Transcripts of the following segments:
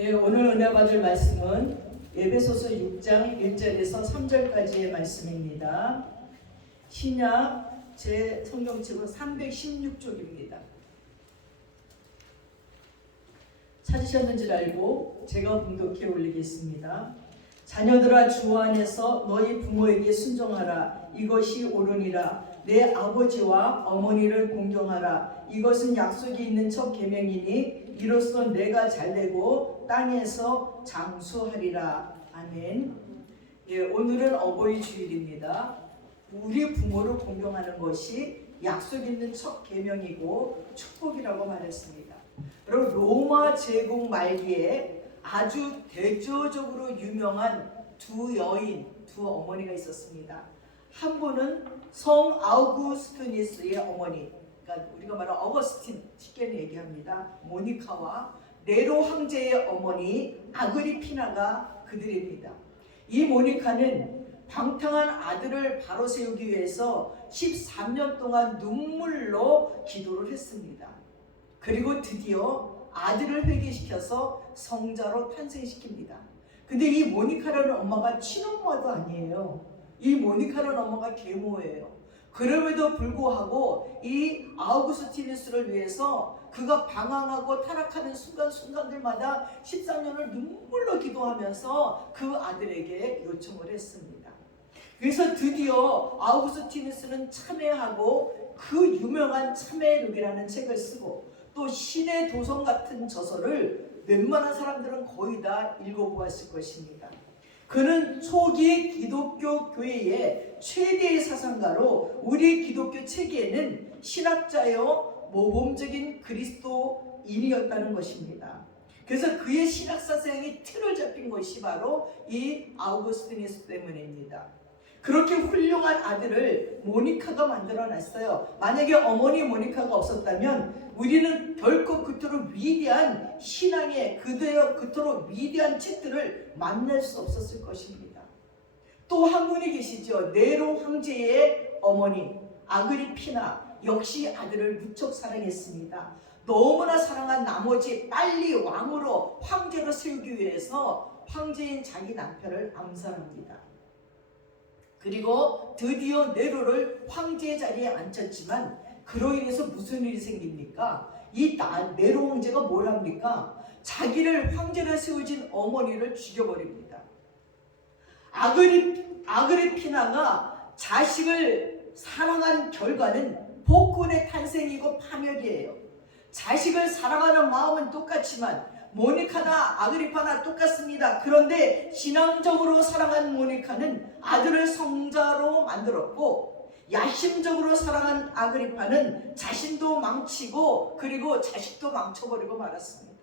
오늘 은혜 받을 말씀은 에베소서 6장 1절에서 3절까지의 말씀입니다. 신약 제 성경책은 316쪽입니다. 찾으셨는지 알고 제가 봉독해 올리겠습니다. 자녀들아, 주 안에서 너희 부모에게 순종하라. 이것이 옳으니라. 내 아버지와 어머니를 공경하라. 이것은 약속이 있는 첫 계명이니 이로써 내가 잘되고 땅에서 장수하리라. 아멘. 오늘은 어버이 주일입니다. 우리 부모를 공경하는 것이 약속 있는 첫 계명이고 축복이라고 말했습니다. 여러분, 로마 제국 말기에 아주 대조적으로 유명한 두 여인, 두 어머니가 있었습니다. 한 분은 성 아우구스티누스의 어머니, 그러니까 우리가 말하는 어거스틴, 쉽게 얘기합니다. 모니카와 네로 황제의 어머니 아그리피나가 그들입니다. 이 모니카는 방탕한 아들을 바로 세우기 위해서 13년 동안 눈물로 기도를 했습니다. 그리고 드디어 아들을 회개시켜서 성자로 탄생시킵니다. 근데 이 모니카라는 엄마가 친엄마도 아니에요. 이 모니카라는 엄마가 계모예요. 그럼에도 불구하고 이 아우구스티누스를 위해서 그가 방황하고 타락하는 순간순간들마다 13년을 눈물로 기도하면서 그 아들에게 요청을 했습니다. 그래서 드디어 아우구스티누스는 참회하고 그 유명한 참회록이라는 책을 쓰고 또 신의 도성 같은 저서를 웬만한 사람들은 거의 다 읽어보았을 것입니다. 그는 초기 기독교 교회의 최대의 사상가로 우리 기독교 체계에는 신학자요 모범적인 그리스도인이었다는 것입니다. 그래서 그의 신학 사상이 틀을 잡힌 것이 바로 이 아우구스티누스 때문입니다. 그렇게 훌륭한 아들을 모니카가 만들어냈어요. 만약에 어머니 모니카가 없었다면 우리는 결코 그토록 위대한 신앙의 그토록 위대한 책들을 만날 수 없었을 것입니다. 또 한 분이 계시죠. 네로 황제의 어머니 아그리피나 역시 아들을 무척 사랑했습니다. 너무나 사랑한 나머지 빨리 왕으로 황제로 세우기 위해서 황제인 자기 남편을 암살합니다. 그리고 드디어 네로를 황제의 자리에 앉혔지만 그로 인해서 무슨 일이 생깁니까? 이 네로 황제가 뭘 합니까? 자기를 황제로 세우진 어머니를 죽여버립니다. 아그리피나가 자식을 사랑한 결과는 복군의 탄생이고 파멸이에요. 자식을 사랑하는 마음은 똑같지만 모니카나 아그리파나 똑같습니다. 그런데 신앙적으로 사랑한 모니카는 아들을 성자로 만들었고 야심적으로 사랑한 아그리파는 자신도 망치고 그리고 자식도 망쳐버리고 말았습니다.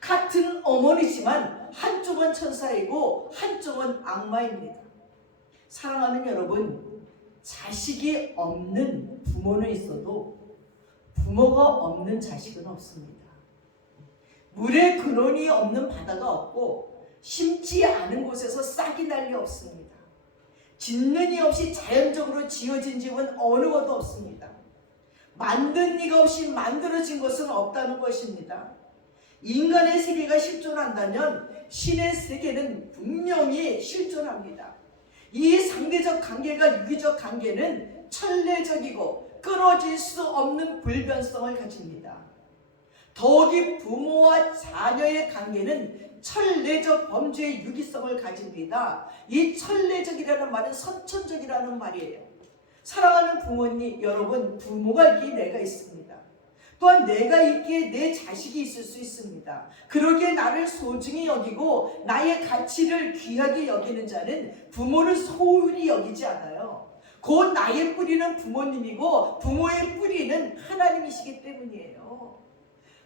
같은 어머니지만 한쪽은 천사이고 한쪽은 악마입니다. 사랑하는 여러분, 자식이 없는 부모는 있어도 부모가 없는 자식은 없습니다. 물의 근원이 없는 바다가 없고 심지 않은 곳에서 싹이 날 리 없습니다. 짓는 이 없이 자연적으로 지어진 집은 어느 것도 없습니다. 만든 이가 없이 만들어진 것은 없다는 것입니다. 인간의 세계가 실존한다면 신의 세계는 분명히 실존합니다. 이 상대적 관계가 유기적 관계는 천례적이고 끊어질 수 없는 불변성을 가집니다. 더욱이 부모와 자녀의 관계는 천례적 범죄의 유기성을 가집니다. 이 천례적이라는 말은 선천적이라는 말이에요. 사랑하는 부모님 여러분, 부모가 있기에 내가 있습니다. 또한 내가 있기에 내 자식이 있을 수 있습니다. 그러기에 나를 소중히 여기고 나의 가치를 귀하게 여기는 자는 부모를 소홀히 여기지 않아요. 곧 나의 뿌리는 부모님이고 부모의 뿌리는 하나님이시기 때문이에요.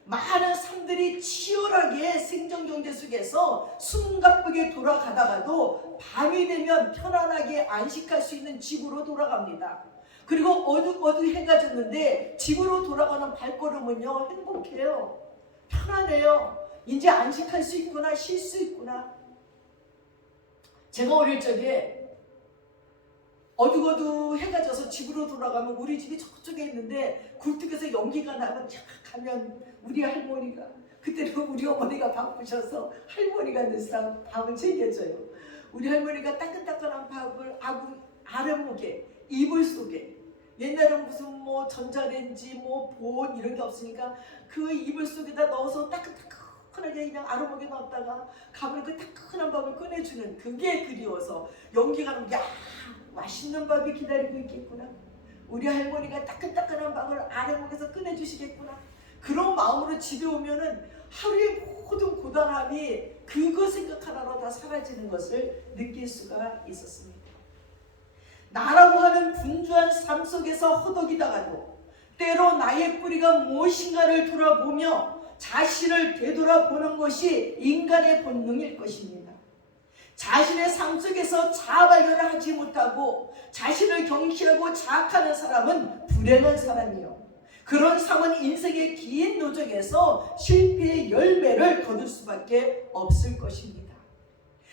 많은 삶들이 치열하게 생존경제 속에서 숨가쁘게 돌아가다가도 밤이 되면 편안하게 안식할 수 있는 집으로 돌아갑니다. 그리고 어둑어둑 해가 졌는데 집으로 돌아가는 발걸음은요, 행복해요. 편안해요. 이제 안식할 수 있구나, 쉴 수 있구나. 제가 어릴 적에 어둑어둑 해가 져서 집으로 돌아가면 우리 집이 저쪽에 있는데 굴뚝에서 연기가 나면 쫙 가면 우리 할머니가 그때는 우리 어머니가 바쁘셔서 할머니가 늘상 밥을 챙겨줘요. 우리 할머니가 따끈따끈한 밥을 아랫목에 이불 속에, 옛날엔 무슨 뭐 전자레인지 뭐 보온 이런 게 없으니까 그 이불 속에다 넣어서 따끈따끈하게 그냥 아랫목에 넣었다가 가면 그 따끈한 밥을 꺼내주는 그게 그리워서 연기가 나면 야 맛있는 밥이 기다리고 있겠구나. 우리 할머니가 따끈따끈한 밥을 아랫목에서 꺼내주시겠구나. 그런 마음으로 집에 오면은 하루의 모든 고단함이 그거 생각 하나로 다 사라지는 것을 느낄 수가 있었습니다. 나라고 하는 분주한 삶 속에서 허덕이다가도 때로 나의 뿌리가 무엇인가를 돌아보며 자신을 되돌아보는 것이 인간의 본능일 것입니다. 자신의 삶 속에서 자아발견을 하지 못하고 자신을 경시하고 자학하는 사람은 불행한 사람이요, 그런 삶은 인생의 긴 노정에서 실패의 열매를 거둘 수밖에 없을 것입니다.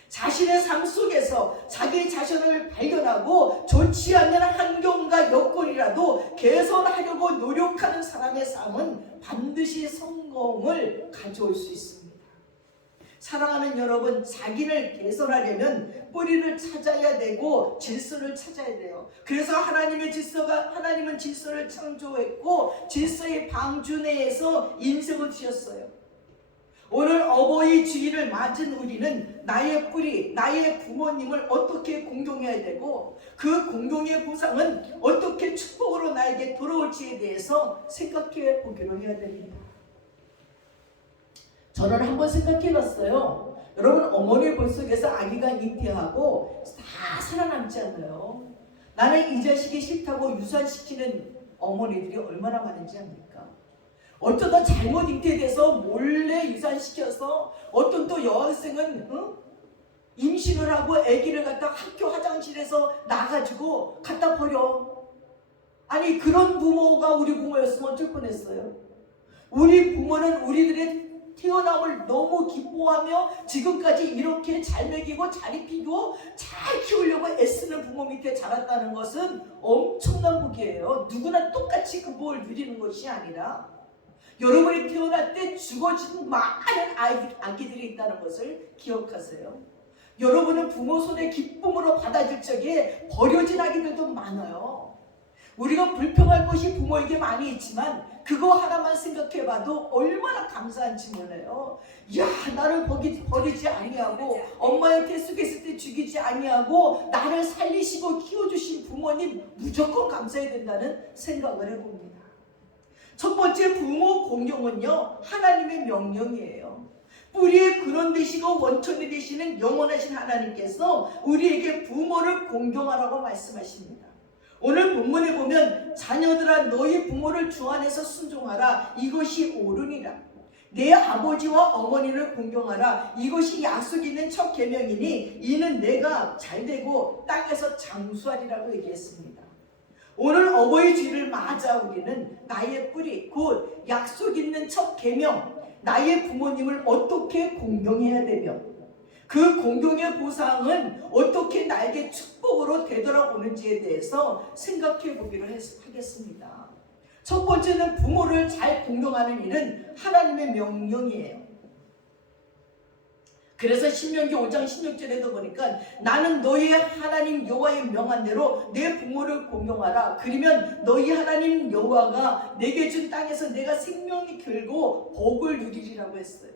자신의 삶 속에서 자기 자신을 발견하고 좋지 않는 환경과 여건이라도 개선하려고 노력하는 사람의 삶은 반드시 성공을 가져올 수 있습니다. 사랑하는 여러분, 자기를 개선하려면 뿌리를 찾아야 되고 질서를 찾아야 돼요. 그래서 하나님은 질서를 창조했고 질서의 방주 내에서 인생을 주셨어요. 오늘 어버이 주일을 맞은 우리는 나의 뿌리, 나의 부모님을 어떻게 공경해야 되고 그 공경의 보상은 어떻게 축복으로 나에게 돌아올지에 대해서 생각해 보기로 해야 됩니다. 저는 한번 생각해 봤어요. 여러분, 어머니의 볼 속에서 아기가 잉태하고 다 살아남지 않아요. 나는 이 자식이 싫다고 유산시키는 어머니들이 얼마나 많은지 압니까? 어쩌다 잘못 잉태돼서 몰래 유산시켜서 어떤 또 여학생은 임신을 하고 아기를 갖다 학교 화장실에서 나가지고 갖다 버려. 아니, 그런 부모가 우리 부모였으면 어쩔 뻔했어요. 우리 부모는 우리들의 태어남을 너무 기뻐하며 지금까지 이렇게 잘 먹이고 잘 입히고 잘 키우려고 애쓰는 부모 밑에 자랐다는 것은 엄청난 복이에요. 누구나 똑같이 그 복을 누리는 것이 아니라 여러분이 태어날 때 죽어진 많은 아기들이 있다는 것을 기억하세요. 여러분은 부모 손에 기쁨으로 받아줄 적에 버려진 아기들도 많아요. 우리가 불평할 것이 부모에게 많이 있지만 그거 하나만 생각해봐도 얼마나 감사한지 몰라요. 야, 나를 버리지 아니하고 엄마의 태 속에 있을 때 죽이지 아니하고 나를 살리시고 키워주신 부모님 무조건 감사해야 된다는 생각을 해봅니다. 첫 번째, 부모 공경은요, 하나님의 명령이에요. 뿌리의 근원 되시고 원천이 되시는 영원하신 하나님께서 우리에게 부모를 공경하라고 말씀하십니다. 오늘 본문에 보면 자녀들아 너희 부모를 주 안에서 순종하라, 이것이 옳으니라. 내 아버지와 어머니를 공경하라, 이것이 약속 있는 첫 계명이니 이는 내가 잘되고 땅에서 장수하리라고 얘기했습니다. 오늘 어버이 주일을 맞아 우리는 나의 뿌리, 곧 약속 있는 첫 계명, 나의 부모님을 어떻게 공경해야 되며 그 공경의 보상은 어떻게 나에게 축복으로 되돌아오는지에 대해서 생각해 보기로 하겠습니다. 첫 번째는 부모를 잘 공경하는 일은 하나님의 명령이에요. 그래서 신명기 5장 16절에도 보니까 나는 너희 하나님 여호와의 명한 대로 내 부모를 공경하라. 그러면 너희 하나님 여호와가 내게 준 땅에서 내가 생명이 길고 복을 누리리라고 했어요.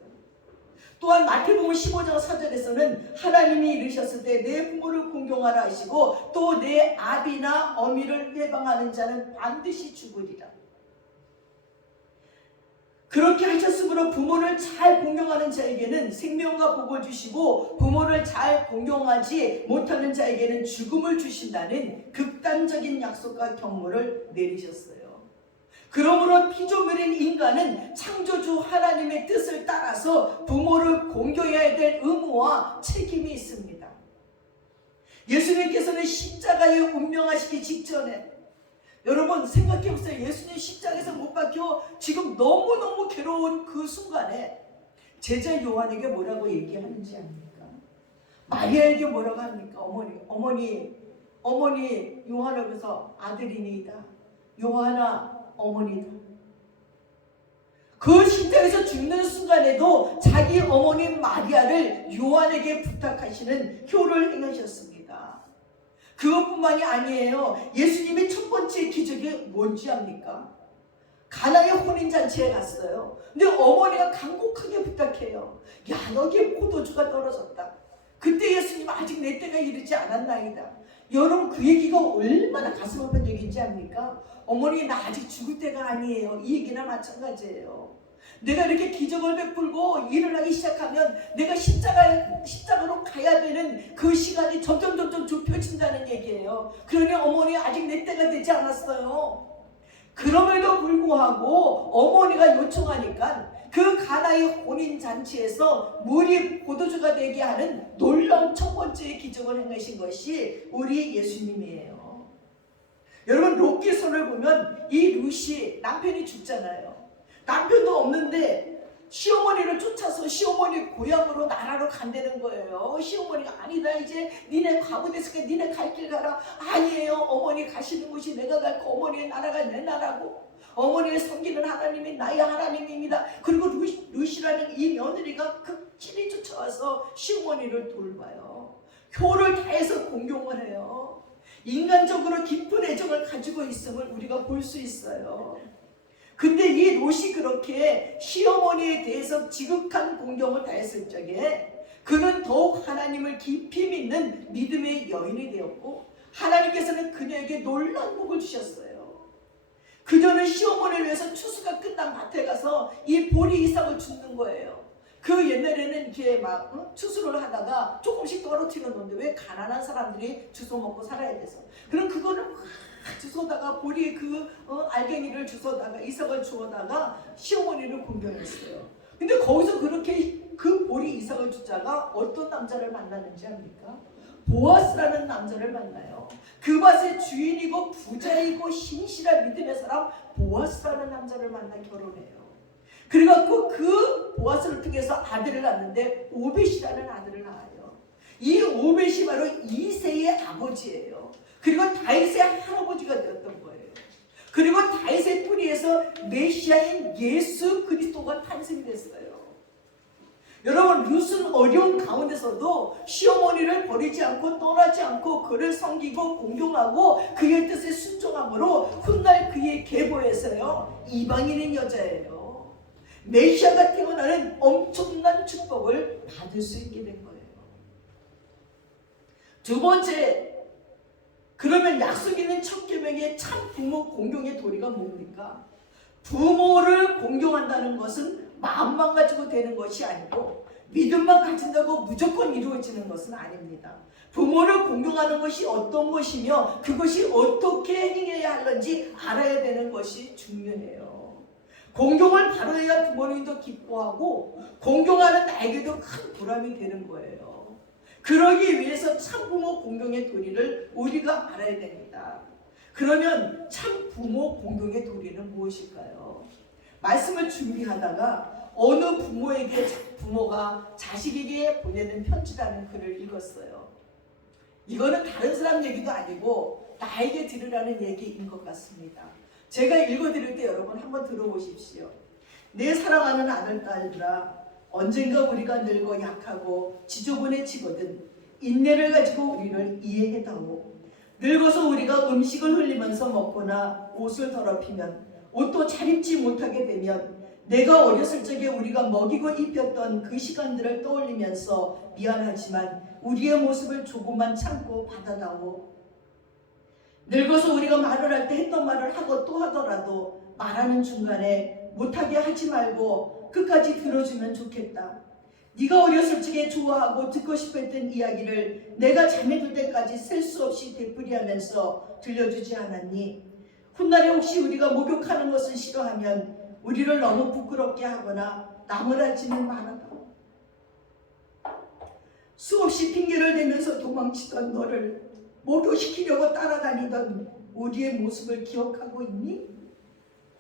또한 마태복음 15장 4절에서는 하나님이 이르셨을 때 내 부모를 공경하라 하시고 또 내 아비나 어미를 회방하는 자는 반드시 죽으리라. 그렇게 하셨으므로 부모를 잘 공경하는 자에게는 생명과 복을 주시고 부모를 잘 공경하지 못하는 자에게는 죽음을 주신다는 극단적인 약속과 경고를 내리셨어요. 그러므로 피조물인 인간은 창조주 하나님의 뜻을 따라서 부모를 공경해야 될 의무와 책임이 있습니다. 예수님께서는 십자가에 운명하시기 직전에, 여러분 생각해보세요. 예수님 십자가에서 못 박혀 지금 너무너무 괴로운 그 순간에 제자 요한에게 뭐라고 얘기하는지 압니까? 마리아에게 뭐라고 합니까? 어머니 요한을 그래서 아들이니이다. 요한아 어머니다. 그 십자가에서 죽는 순간에도 자기 어머니 마리아를 요한에게 부탁하시는 효를 행하셨습니다. 그것뿐만이 아니에요. 예수님의 첫 번째 기적이 뭔지 압니까? 가나의 혼인잔치에 갔어요. 근데 어머니가 간곡하게 부탁해요. 야, 여기에 포도주가 떨어졌다. 그때 예수님 아직 내 때가 이르지 않았나이다. 여러분, 그 얘기가 얼마나 가슴 아픈 얘기인지 압니까? 어머니, 나 아직 죽을 때가 아니에요. 이 얘기나 마찬가지예요. 내가 이렇게 기적을 베풀고 일을 하기 시작하면 내가 십자가로 가야 되는 그 시간이 점점 좁혀진다는 얘기예요. 그러니 어머니, 아직 내 때가 되지 않았어요. 그럼에도 불구하고 어머니가 요청하니까 그 가나의 혼인잔치에서 물이 포도주가 되게 하는 놀라운 첫 번째 기적을 행하신 것이 우리 예수님이에요. 여러분, 롯기서를 보면 이 룻이 남편이 죽잖아요. 남편도 없는데 시어머니를 쫓아서 시어머니 고향으로 나라로 간다는 거예요. 시어머니가 아니다, 이제 니네 과부 됐으니까 니네 갈 길 가라. 아니에요, 어머니 가시는 곳이 내가 갈 거, 어머니의 나라가 내 나라고 어머니의 섬기는 하나님이 나의 하나님입니다. 그리고 룻이라는 이 며느리가 극진히 쫓아와서 시어머니를 돌봐요. 효를 다해서 공경을 해요. 인간적으로 깊은 애정을 가지고 있음을 우리가 볼 수 있어요. 근데 이 롯이 그렇게 시어머니에 대해서 지극한 공경을 다했을 적에 그는 더욱 하나님을 깊이 믿는 믿음의 여인이 되었고, 하나님께서는 그녀에게 놀라운 복을 주셨어요. 그녀는 시어머니를 위해서 추수가 끝난 밭에 가서 이 보리 이삭을 줍는 거예요. 그 옛날에는 이렇게 막 추수를 하다가 조금씩 떨어뜨려 놓는데, 왜 가난한 사람들이 주워 먹고 살아야 돼서. 그럼 그거를 막 주워다가 보리의 알갱이를 주워다가 이삭을 주워다가 시어머니를 공경했어요. 근데 거기서 그렇게 그 보리 이삭을 주자가 어떤 남자를 만나는지 압니까? 보아스라는 남자를 만나요. 그 밭의 주인이고 부자이고 신실한 믿음의 사람 보아스라는 남자를 만나 결혼해요. 그래갖고 그 보아스를 통해서 아들을 낳는데 오벳이라는 아들을 낳아요. 이 오벳이 바로 이새의 아버지예요. 그리고 다윗의 할아버지가 되었던 거예요. 그리고 다윗의 뿌리에서 메시아인 예수 그리스도가 탄생됐어요. 여러분, 룻은 어려운 가운데서도 시어머니를 버리지 않고 떠나지 않고 그를 섬기고 공경하고 그의 뜻에 순종함으로 훗날 그의 계보에서요 이방인인 여자예요. 메시아가 태어나는 엄청난 축복을 받을 수 있게 된 거예요. 두 번째, 그러면 약속 있는 첫 계명의 참 부모 공경의 도리가 뭡니까? 부모를 공경한다는 것은 마음만 가지고 되는 것이 아니고 믿음만 가진다고 무조건 이루어지는 것은 아닙니다. 부모를 공경하는 것이 어떤 것이며 그것이 어떻게 행해야 하는지 알아야 되는 것이 중요해요. 공경을 바로 해야 부모님도 기뻐하고 공경하는 나에게도 큰 보람이 되는 거예요. 그러기 위해서 참부모 공경의 도리를 우리가 알아야 됩니다. 그러면 참부모 공경의 도리는 무엇일까요? 말씀을 준비하다가 어느 부모가 자식에게 보내는 편지라는 글을 읽었어요. 이거는 다른 사람 얘기도 아니고 나에게 들으라는 얘기인 것 같습니다. 제가 읽어드릴 때 여러분 한번 들어보십시오. 내 사랑하는 아들, 딸들아, 언젠가 우리가 늙어 약하고 지저분해지거든 인내를 가지고 우리를 이해해다오. 늙어서 우리가 음식을 흘리면서 먹거나 옷을 더럽히면 옷도 잘 입지 못하게 되면 내가 어렸을 적에 우리가 먹이고 입혔던 그 시간들을 떠올리면서 미안하지만 우리의 모습을 조금만 참고 받아다오. 늙어서 우리가 말을 할 때 했던 말을 하고 또 하더라도 말하는 중간에 못하게 하지 말고 끝까지 들어주면 좋겠다. 네가 어렸을 적에 좋아하고 듣고 싶었던 이야기를 내가 잠에 들 때까지 셀 수 없이 되풀이하면서 들려주지 않았니? 훗날에 혹시 우리가 목욕하는 것을 싫어하면 우리를 너무 부끄럽게 하거나 나무라지는 말아다. 수없이 핑계를 대면서 도망치던 너를 목욕시키려고 따라다니던 우리의 모습을 기억하고 있니?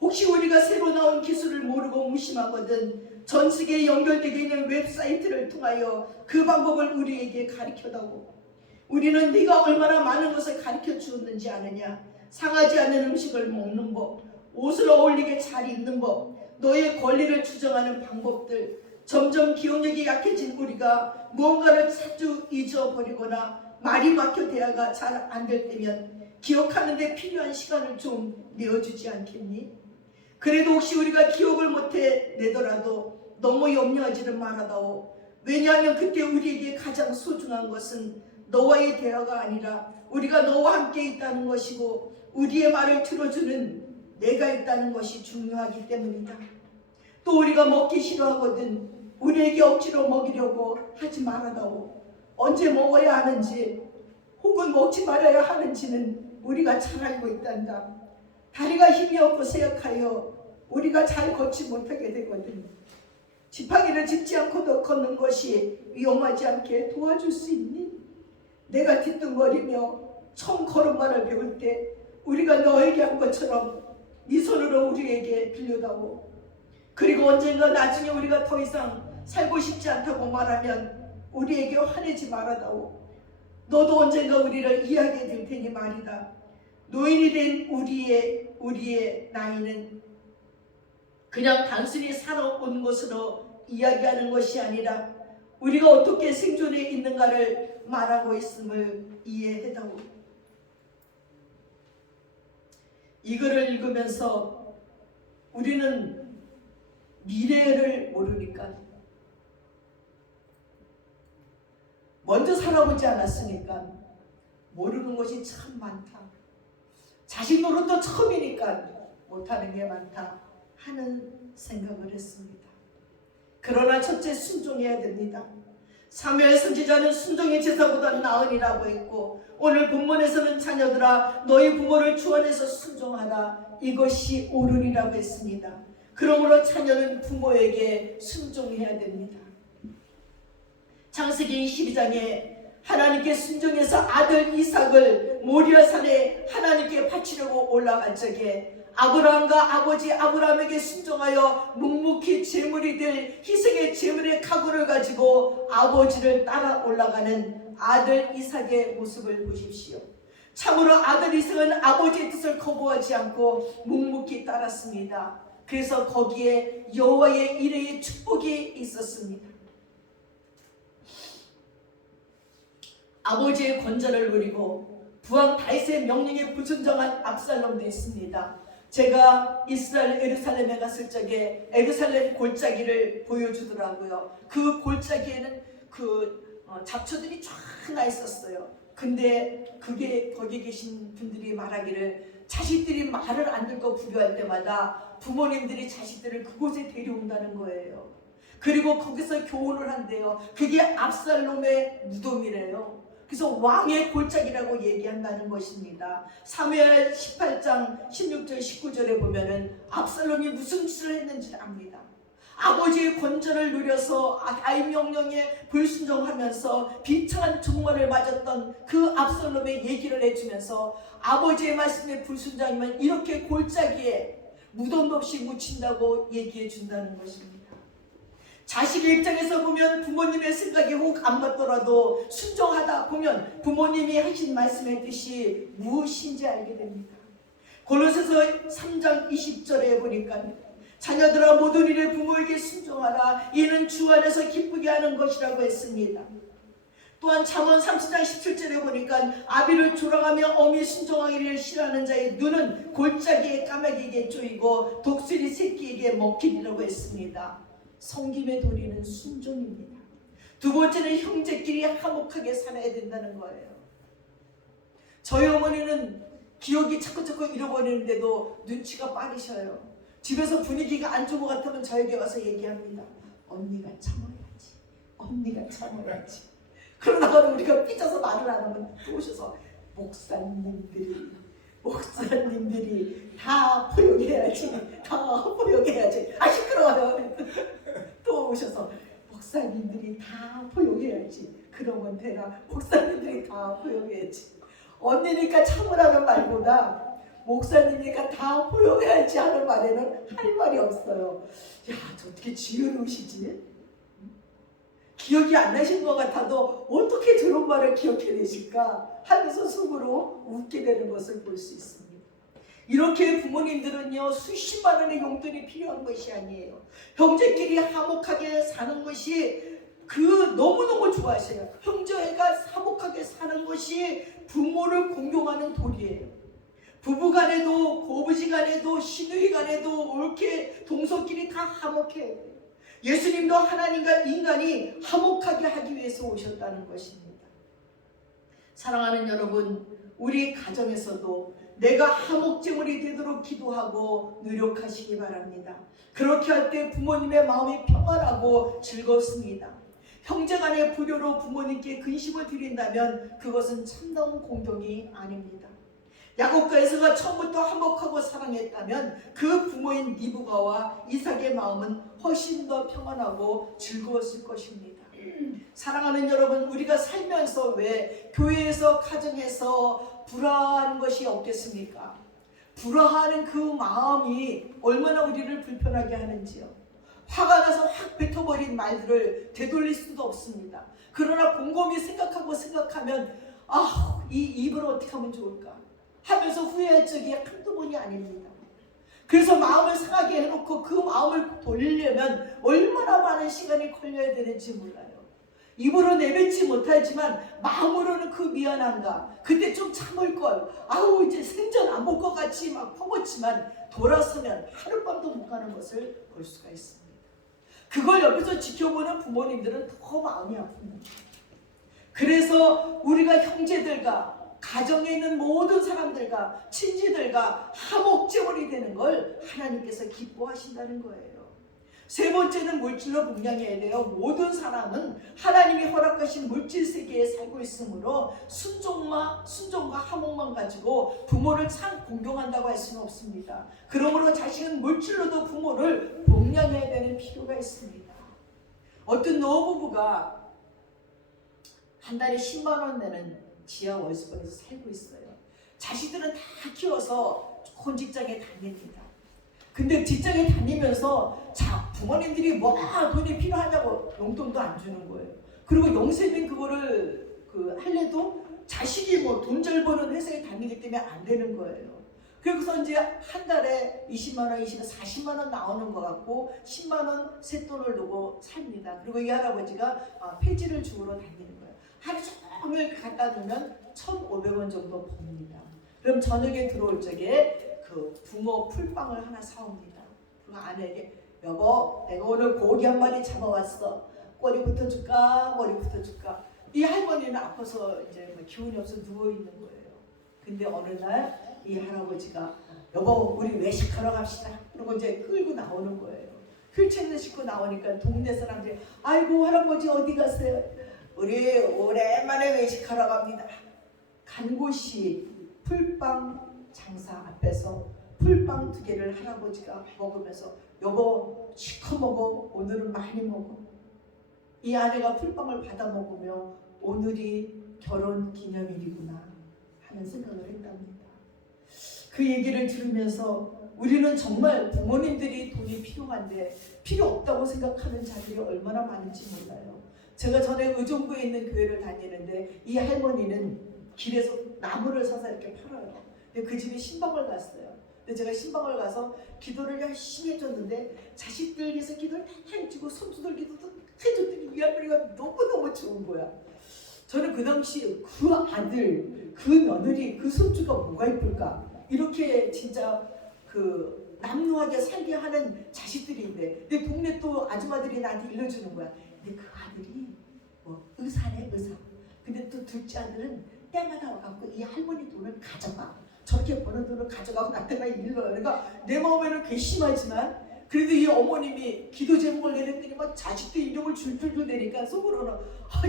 혹시 우리가 새로 나온 기술을 모르고 무심하거든 전 세계에 연결되어 있는 웹사이트를 통하여 그 방법을 우리에게 가르쳐다오. 우리는 네가 얼마나 많은 것을 가르쳐 주었는지 아느냐? 상하지 않는 음식을 먹는 법, 옷을 어울리게 잘 입는 법, 너의 권리를 주장하는 방법들, 점점 기억력이 약해진 우리가 무언가를 자주 잊어버리거나 말이 막혀 대화가 잘 안 될 때면 기억하는 데 필요한 시간을 좀 내어주지 않겠니? 그래도 혹시 우리가 기억을 못해 내더라도 너무 염려하지는 말아다오. 왜냐하면 그때 우리에게 가장 소중한 것은 너와의 대화가 아니라 우리가 너와 함께 있다는 것이고 우리의 말을 들어주는 내가 있다는 것이 중요하기 때문이다. 또 우리가 먹기 싫어하거든 우리에게 억지로 먹이려고 하지 말아다오. 언제 먹어야 하는지 혹은 먹지 말아야 하는지는 우리가 잘 알고 있단다. 다리가 힘이 없고 쇠약하여 우리가 잘 걷지 못하게 되거든. 지팡이를 짚지 않고도 걷는 것이 위험하지 않게 도와줄 수 있니? 내가 뒤뚱거리며 처음 걸음마를 배울 때 우리가 너에게 한 것처럼 네 손으로 우리에게 빌려다오. 그리고 언젠가 나중에 우리가 더 이상 살고 싶지 않다고 말하면 우리에게 화내지 말아다오. 너도 언젠가 우리를 이해하게 될 테니 말이다. 노인이 된 우리의 나이는 그냥 단순히 살아온 것으로 이야기하는 것이 아니라 우리가 어떻게 생존해 있는가를 말하고 있음을 이해해다오. 이 글을 읽으면서 우리는 미래를 모르니까 먼저 살아보지 않았으니까 모르는 것이 참 많다. 자식 노릇도 처음이니까 못하는 게 많다 하는 생각을 했습니다. 그러나 첫째 순종해야 됩니다. 사무엘 선지자는 순종의 제사보다 나으니라고 했고 오늘 본문에서는 자녀들아 너희 부모를 주 안에서 순종하라 이것이 옳으리라고 했습니다. 그러므로 자녀는 부모에게 순종해야 됩니다. 창세기 22장에 하나님께 순종해서 아들 이삭을 모리아산에 하나님께 바치려고 올라간 적에 아브라함과 아버지 아브라함에게 순종하여 묵묵히 제물이 될 희생의 제물의 각오를 가지고 아버지를 따라 올라가는 아들 이삭의 모습을 보십시오. 참으로 아들 이삭은 아버지의 뜻을 거부하지 않고 묵묵히 따랐습니다. 그래서 거기에 여호와의 이레의 축복이 있었습니다. 아버지의 권좌를 누리고 부왕 다윗의 명령에 불순종한 압살롬도 있습니다. 제가 이스라엘 예루살렘에 갔을 적에 예루살렘 골짜기를 보여주더라고요. 그 골짜기에는 잡초들이 쫙 나 있었어요. 근데 그게 거기 계신 분들이 말하기를 자식들이 말을 안 듣고 불효할 때마다 부모님들이 자식들을 그곳에 데려온다는 거예요. 그리고 거기서 교훈을 한대요. 그게 압살롬의 무덤이래요. 그래서 왕의 골짜기라고 얘기한다는 것입니다. 사무엘 18장 16절 19절에 보면은 압살롬이 무슨 짓을 했는지를 압니다. 아버지의 권좌를 누려서 다윗 명령에 불순종하면서 비참한 종말을 맞았던 그 압살롬의 얘기를 해주면서 아버지의 말씀에 불순종하면 이렇게 골짜기에 무덤도 없이 묻힌다고 얘기해 준다는 것입니다. 자식의 입장에서 보면 부모님의 생각이 혹 안 맞더라도 순종하다 보면 부모님이 하신 말씀의 뜻이 무엇인지 알게 됩니다. 골로새서 3장 20절에 보니까 자녀들아 모든 일에 부모에게 순종하라 이는 주 안에서 기쁘게 하는 것이라고 했습니다. 또한 잠언 30장 17절에 보니까 아비를 조랑하며 어미 순종하기를 싫어하는 자의 눈은 골짜기에 까마귀에게 쪼이고 독수리 새끼에게 먹히리라고 했습니다. 섬김의 도리는 순종입니다. 두 번째는 형제끼리 화목하게 살아야 된다는 거예요. 저희 어머니는 기억이 자꾸자꾸 잃어버리는데도 눈치가 빠르셔요. 집에서 분위기가 안 좋은 것 같으면 저에게 와서 얘기합니다. 언니가 참아야지. 언니가 참아야지. 그러다가 우리가 삐져서 말을 안 하면 또 오셔서 목사님들이 다 포용해야지. 다 포용해야지. 시끄러워요. 또 오셔서 목사님들이 다 포용해야지. 그러면 내가 목사님들이 다 포용해야지. 언니니까 참으라는 말보다 목사님이니까 다 포용해야지 하는 말에는 할 말이 없어요. 야, 저 어떻게 지혜로우시지? 기억이 안 나신 것 같아도 어떻게 저런 말을 기억해내실까 하면서 속으로 웃게 되는 것을 볼 수 있습니다. 이렇게 부모님들은요, 수십만 원의 용돈이 필요한 것이 아니에요. 형제끼리 화목하게 사는 것이 너무너무 좋아하셔요. 형제가 화목하게 사는 것이 부모를 공경하는 도리예요. 부부간에도 고부지간에도 시누이간에도 옳게 동서끼리 다 화목해야 돼요. 예수님도 하나님과 인간이 화목하게 하기 위해서 오셨다는 것입니다. 사랑하는 여러분, 우리 가정에서도 내가 화목제물이 되도록 기도하고 노력하시기 바랍니다. 그렇게 할 때 부모님의 마음이 평안하고 즐겁습니다. 형제간의 불효로 부모님께 근심을 드린다면 그것은 참다운 공경이 아닙니다. 야곱과 에서가 처음부터 화목하고 사랑했다면 그 부모인 리브가와 이삭의 마음은 훨씬 더 평안하고 즐거웠을 것입니다. 사랑하는 여러분, 우리가 살면서 왜 교회에서 가정에서 불화한 것이 없겠습니까? 불화하는 그 마음이 얼마나 우리를 불편하게 하는지요. 화가 나서 확 뱉어버린 말들을 되돌릴 수도 없습니다. 그러나 곰곰이 생각하면 이 입을 어떻게 하면 좋을까 하면서 후회할 적이 한두 번이 아닙니다. 그래서 마음을 상하게 해놓고 그 마음을 돌리려면 얼마나 많은 시간이 걸려야 되는지 몰라요. 입으로 내뱉지 못하지만 마음으로는 그 미안함과 그때 좀 참을걸, 이제 생전 안 볼 것 같이 막 퍼붓지만 돌아서면 하룻밤도 못 가는 것을 볼 수가 있습니다. 그걸 옆에서 지켜보는 부모님들은 더 마음이 아픕니다. 그래서 우리가 형제들과 가정에 있는 모든 사람들과 친지들과 화목제물이 되는 걸 하나님께서 기뻐하신다는 거예요. 세 번째는 물질로 분양해야 돼요. 모든 사람은 하나님이 허락하신 물질 세계에 살고 있으므로 순종과 화목만 가지고 부모를 참 공경한다고 할 수는 없습니다. 그러므로 자식은 물질로도 부모를 복양해야 되는 필요가 있습니다. 어떤 노부부가 한 달에 10만 원 내는 지하 월수건에서 살고 있어요. 자식들은 다 키워서 좋은 직장에 다닙니다. 근데 직장에 다니면서 부모님들이 돈이 필요하냐고 용돈도 안 주는 거예요. 그리고 영세민 그거를 할래도 자식이 돈 잘 버는 회사에 다니기 때문에 안 되는 거예요. 그래서 이제 한 달에 20만 원, 40만 원 나오는 것 같고 10만 원 쇳돈을 두고 삽니다. 그리고 이 할아버지가 폐지를 주우러 다니는 거예요. 하루 종일 갖다 두면 1,500원 정도 법니다. 그럼 저녁에 들어올 적에 붕어 풀빵을 하나 사옵니다. 그 아내에게, 여보, 내가 오늘 고기 한 마리 잡아왔어. 꼬리부터 줄까? 머리부터 줄까? 이 할머니는 아파서 이제 기운이 없어 누워있는 거예요. 근데 어느 날 이 할아버지가, 여보, 우리 외식하러 갑시다. 그리고 이제 끌고 나오는 거예요. 휠체어를 싣고 나오니까 동네 사람들이, 아이고 할아버지 어디 갔어요? 우리 오랜만에 외식하러 갑니다. 간 곳이 풀빵 장사 앞에서 풀빵 2개를 할아버지가 먹으면서, 여보 시커 먹어, 오늘은 많이 먹어. 이 아내가 풀빵을 받아 먹으며 오늘이 결혼 기념일이구나 하는 생각을 했답니다. 그 얘기를 들으면서 우리는 정말 부모님들이 돈이 필요한데 필요 없다고 생각하는 자들이 얼마나 많은지 몰라요. 제가 전에 의정부에 있는 교회를 다니는데 이 할머니는 길에서 나무를 사서 이렇게 팔아요. 근데 그 집에 신방을 갔어요. 근데 제가 신방을 가서 기도를 열심히 해줬는데 자식들에서 기도를 다 해주고 손주들 기도도 해줬더니 이 할머니가 너무너무 좋은 거야. 저는 그 당시 그 아들, 그 며느리, 그 손주가 뭐가 이쁠까? 이렇게 진짜 남루하게 살게 하는 자식들인데, 내 동네 또 아줌마들이 나한테 일러주는 거야. 근데 그 아들이 의사네, 의사. 근데 또 둘째 아들은 때마다 와갖고 이 할머니 돈을 가져가. 저렇게 버는 돈을 가져가고 나한테만 일러요. 그러니까 내 마음에는 괘씸하지만 그래도 이 어머님이 기도 제목을 내렸더니 막 자식들 이름을 줄줄줄 내니까 속으로는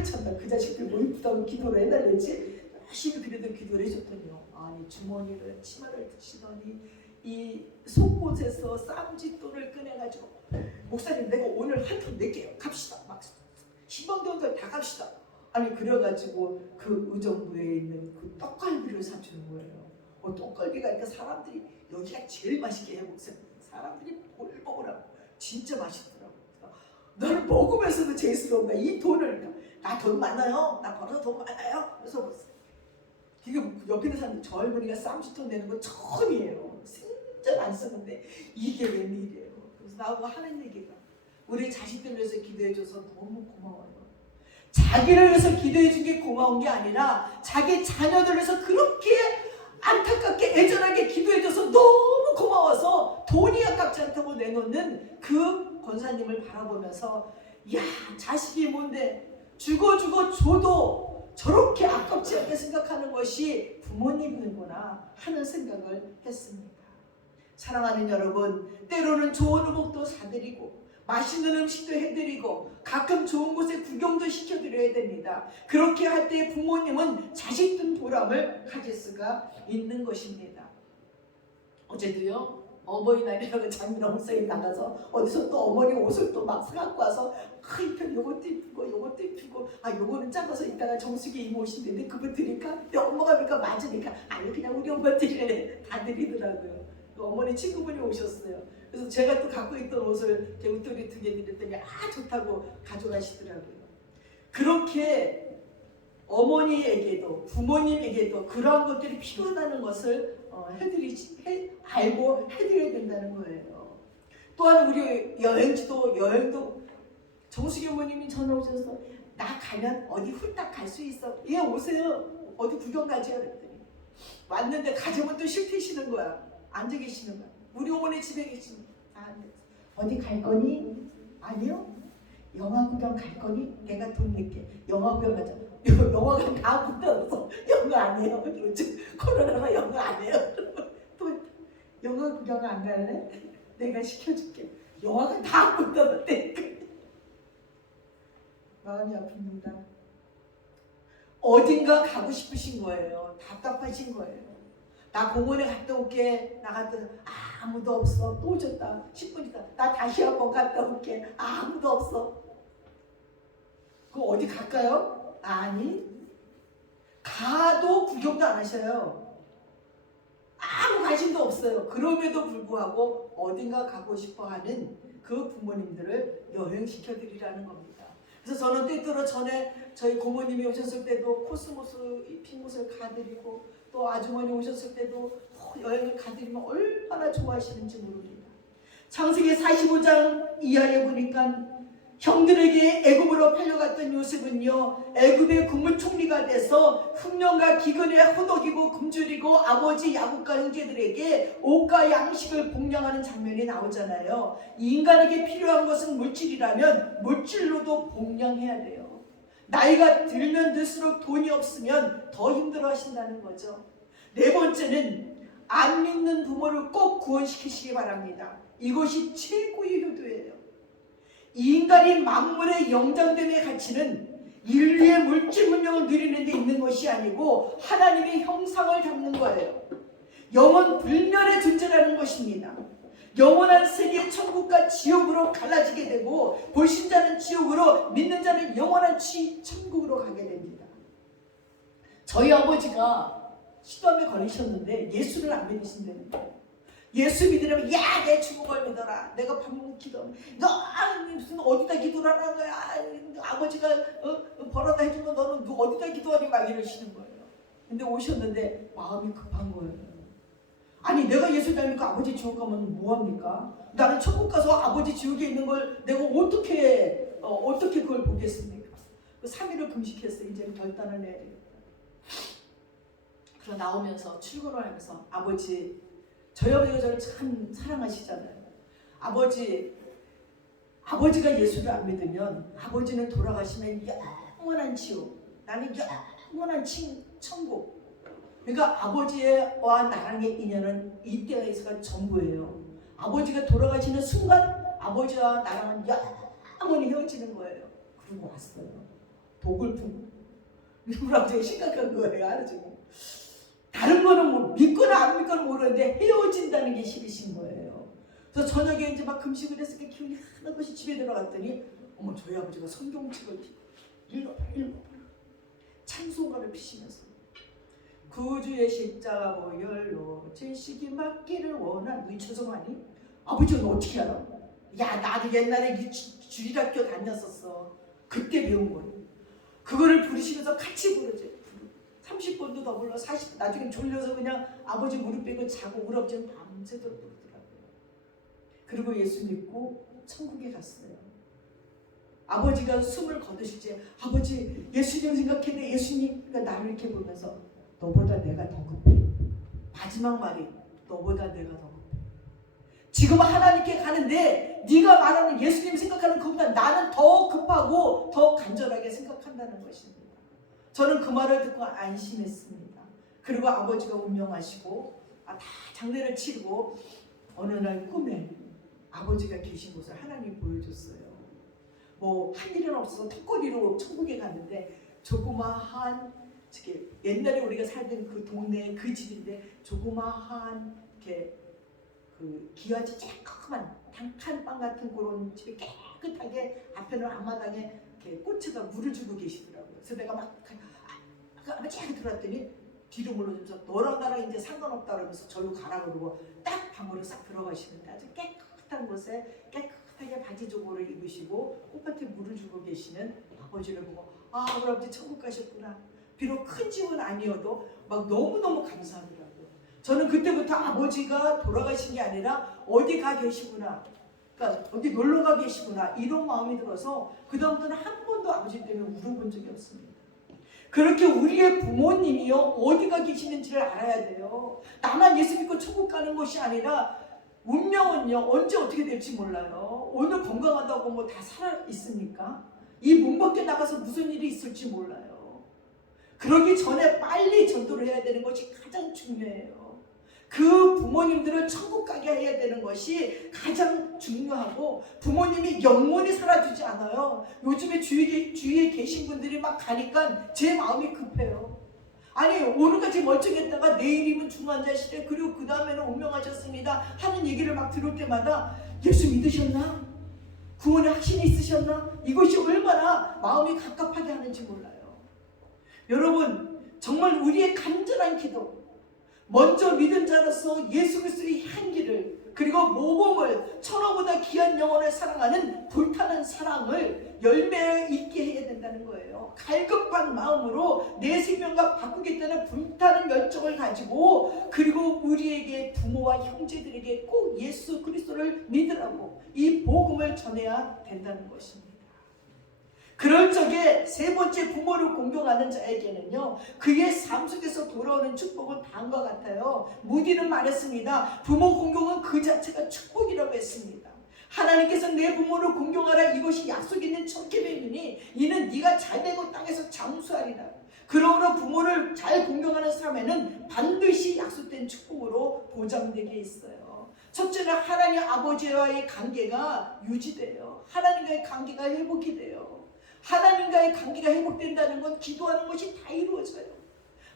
참나 그 자식들 뭐 이쁘다고 기도를 해달랬지. 열심히 그래도 기도를 해줬더니요. 아니 주머니를 치마를 드시더니 이 속곳에서 쌈짓돈을 꺼내가지고, 목사님 내가 오늘 한 톤 낼게요. 갑시다. 막 신방대원들 다 갑시다. 아니 그래가지고 그 의정부에 있는 그 떡갈비를 사주는 거예요. 떡갈비가 그러니까 사람들이 여기가 제일 맛있게 해 목사님. 사람들이 뭘 먹으라고 진짜 맛있더라고. 너를 먹으면서도 제스러운 거야. 이 돈을, 나 돈 많아요. 나 벌어서 돈 많아요. 그래서 지금 옆에 있는 사람들 저 할머니가 쌈짓돈 내는 거 처음이에요. 생전 안 쓰는데 이게 웬일이에요. 그래서 나하고 하는 얘기가 우리 자식들 위해서 기도해줘서 너무 고마워요. 자기를 위해서 기도해준 게 고마운 게 아니라 자기 자녀들 위해서 그렇게 안타깝게 애절하게 기도해줘서 너무 고마워서 돈이 아깝지 않다고 내놓는 그 권사님을 바라보면서 야, 자식이 뭔데 주고 줘도 저렇게 아깝지 않게 생각하는 것이 부모님이구나 하는 생각을 했습니다. 사랑하는 여러분, 때로는 좋은 음식도 사드리고 맛있는 음식도 해드리고 가끔 좋은 곳에 구경도 시켜드려야 됩니다. 그렇게 할 때 부모님은 자식 든 보람을 가질 수가 있는 것입니다. 어제도요, 어버이날이라고 장미농사에 나가서 어디서 또 어머니 옷을 또 막 사갖고 와서 이편 요것도 이쁘고 요것도 이쁘고 요거는 작아서 이따가 정수기 이모 오신다는데 그거 드릴까? 근데 엄마가 그러니까 맞으니까 아니 그냥 우리 엄마 드리래 다 드리더라고요. 어머니 친구분이 오셨어요. 그래서 제가 또 갖고 있던 옷을 웃돌이 2개 드렸더니 좋다고 가져가시더라고요. 그렇게 어머니에게도 부모님에게도 그러한 것들이 필요하다는 것을 알고 해드려야 된다는 거예요. 또한 우리 여행도 정수기 어머님이 전화 오셔서 나 가면 어디 훌딱 갈 수 있어. 예, 오세요. 어디 구경 가지 그랬더니 왔는데 가자면 또 싫대시는 거야. 앉아 계시는 거야. 우리 어머니 집에 계시는 거야. 어디 갈 거니? 아니요. 영화 구경 갈 거니? 내가 돈 낼게. 영화 구경 가자. 영화가 다 붙어서 영화 안 해요. 요즘 코로나가 영화 안 해요. 또 영화 구경 안 갈래? 내가 시켜줄게. 영화가 다 붙어서 마음이 아픕니다. 어딘가 가고 싶으신 거예요. 답답하신 거예요. 나 공원에 갔다 올게. 나갔더니 아무도 없어. 또 오셨다. 10분 있다. 나 다시 한번 갔다 올게. 아무도 없어. 그럼 어디 갈까요? 아니. 가도 구경도 안 하셔요. 아무 관심도 없어요. 그럼에도 불구하고 어딘가 가고 싶어 하는 그 부모님들을 여행시켜드리라는 겁니다. 그래서 저는 때때로 전에 저희 고모님이 오셨을 때도 코스모스 핀 곳을 가드리고 또 아주머니 오셨을 때도 여행을 가드리면 얼마나 좋아하시는지 모릅니다. 창세기 45장 이하에 보니까 형들에게 애굽으로 팔려갔던 요셉은요, 애굽의 국무총리가 돼서 흉년과 기근에 허덕이고 굶주리고 아버지 야곱과 형제들에게 옷과 양식을 복양하는 장면이 나오잖아요. 인간에게 필요한 것은 물질이라면 물질로도 복양해야 돼요. 나이가 들면 들수록 돈이 없으면 더 힘들어 하신다는 거죠. 네 번째는 안 믿는 부모를 꼭 구원시키시기 바랍니다. 이것이 최고의 효도예요. 인간이 만물의 영장됨의 가치는 인류의 물질 문명을 누리는 데 있는 것이 아니고 하나님의 형상을 담는 거예요. 영원 불멸의 존재라는 것입니다. 영원한 세계 천국과 지옥으로 갈라지게 되고 불신자는 지옥으로 믿는 자는 영원한 천국으로 가게 됩니다. 저희 아버지가 시험에 걸리셨는데 예수를 안 믿으신다는데 예수 믿으려면 야, 내 죽음을 믿어라. 내가 밥 먹고 기도. 너 무슨 어디다 기도를 하는 거야. 아버지가 벌어다 해주면 너는 어디다 기도하니 막 이러시는 거예요. 근데 오셨는데 마음이 급한 거예요. 아니 내가 예수 닮으니까 아버지 지옥 가면 뭐합니까? 나는 천국 가서 아버지 지옥에 있는 걸 내가 어떻게 그걸 보겠습니까? 3일을 금식했어요. 이제는 결단을 해야 돼요. 그러고 나오면서 출근을 하면서 아버지, 저희 아버지가 저를 참 사랑하시잖아요. 아버지가 예수를 안 믿으면 아버지는 돌아가시면 영원한 지옥, 나는 영원한 천국. 그러니까 아버지와 나랑의 인연은 이때가 전부예요. 아버지가 돌아가시는 순간 아버지와 나랑은 영원히 헤어지는 거예요. 그러고 왔어요. 독을 품고. 누구랑 되게 심각한 거예요. 알죠? 다른 거는 뭐 믿거나 안 믿거나 모르는데 헤어진다는 게 싫으신 거예요. 그래서 저녁에 이제 막 금식을 했으니까 기분이 하나것이 집에 들어갔더니 어머 저희 아버지가 성경책을 읽어 찬송가를 피시면서 구주의 십자가 보혈로 질식이 맞기를 원한 천성하니 아버지는 어떻게 알아? 야 나도 옛날에 주일학교 다녔었어. 그때 배운 거예요. 그거를 부르시면서 같이 부르죠. 30분도 더 불러 40분 나중에 졸려서 그냥 아버지 무릎 꿇고 자고 우럽지는 밤새도록 부르더라고요. 그리고 예수 믿고 천국에 갔어요. 아버지가 숨을 거두시지 아버지 예수님 생각해 예수님가 나를 이렇게 보면서 너보다 내가 더 급해. 마지막 말이 너보다 내가 더 급해. 지금 하나님께 가는데 네가 말하는 예수님 생각하는 그보다 나는 더 급하고 더 간절하게 생각한다는 것입니다. 저는 그 말을 듣고 안심했습니다. 그리고 아버지가 운명하시고 다 장례를 치르고 어느 날 꿈에 아버지가 계신 곳을 하나님이 보여줬어요. 뭐 한 일은 없어서 턱걸이로 천국에 갔는데 조그마한 옛날에 우리가 살던 그 동네 그 집인데 조그마한 이렇게 그 기와집 조그만 단칸방 같은 그런 집에 깨끗하게 앞에는 앞마당에 이렇게 꽃에다 물을 주고 계시더라고요. 그래서 내가 막 아버지 들어왔더니 뒤로 물러주면서 너랑 나랑 이제 상관없다 그러면서 절로 가라 그러고 딱 방으로 싹 들어가시는데 아주 깨끗한 곳에 깨끗하게 바지 조거를 입으시고 꽃밭에 물을 주고 계시는 아버지를 보고 아 우리 아버지 천국 가셨구나. 비록 큰 집은 아니어도 막 너무너무 감사하더라고요. 저는 그때부터 아버지가 돌아가신 게 아니라 어디 가 계시구나. 그러니까 어디 놀러 가 계시구나. 이런 마음이 들어서 그다음부터는 한 번도 아버지 때문에 울어본 적이 없습니다. 그렇게 우리의 부모님이요 어디가 계시는지를 알아야 돼요. 나만 예수 믿고 천국 가는 것이 아니라 운명은요 언제 어떻게 될지 몰라요. 오늘 건강하다고 뭐 다 살아 있습니까? 이 문 밖에 나가서 무슨 일이 있을지 몰라요. 그러기 전에 빨리 전도를 해야 되는 것이 가장 중요해요. 그 부모님들을 천국 가게 해야 되는 것이 가장 중요하고 부모님이 영원히 살아주지 않아요. 요즘에 주위에 계신 분들이 막 가니까 제 마음이 급해요. 아니 오늘까지 멀쩡했다가 내일이면 중환자실에 그리고 그 다음에는 운명하셨습니다 하는 얘기를 막 들을 때마다 예수 믿으셨나? 구원의 확신이 있으셨나? 이것이 얼마나 마음이 갑갑하게 하는지 몰라요. 여러분 정말 우리의 간절한 기도 먼저 믿은 자로서 예수 그리스도의 향기를 그리고 모범을 천하보다 귀한 영혼을 사랑하는 불타는 사랑을 열매 있게 해야 된다는 거예요. 갈급한 마음으로 내 생명과 바꾸겠다는 불타는 열정을 가지고 그리고 우리에게 부모와 형제들에게 꼭 예수 그리스도를 믿으라고 이 복음을 전해야 된다는 것입니다. 그럴 적에 세 번째 부모를 공경하는 자에게는요 그의 삶 속에서 돌아오는 축복은 다음과 같아요. 무디는 말했습니다. 부모 공경은 그 자체가 축복이라고 했습니다. 하나님께서 내 부모를 공경하라 이것이 약속 있는 첫 계명이니 이는 네가 잘되고 땅에서 장수하리라. 그러므로 부모를 잘 공경하는 사람에는 반드시 약속된 축복으로 보장되게 있어요. 첫째는 하나님 아버지와의 관계가 유지돼요. 하나님과의 관계가 회복이 돼요. 하나님과의 관계가 회복된다는 건 기도하는 것이 다 이루어져요.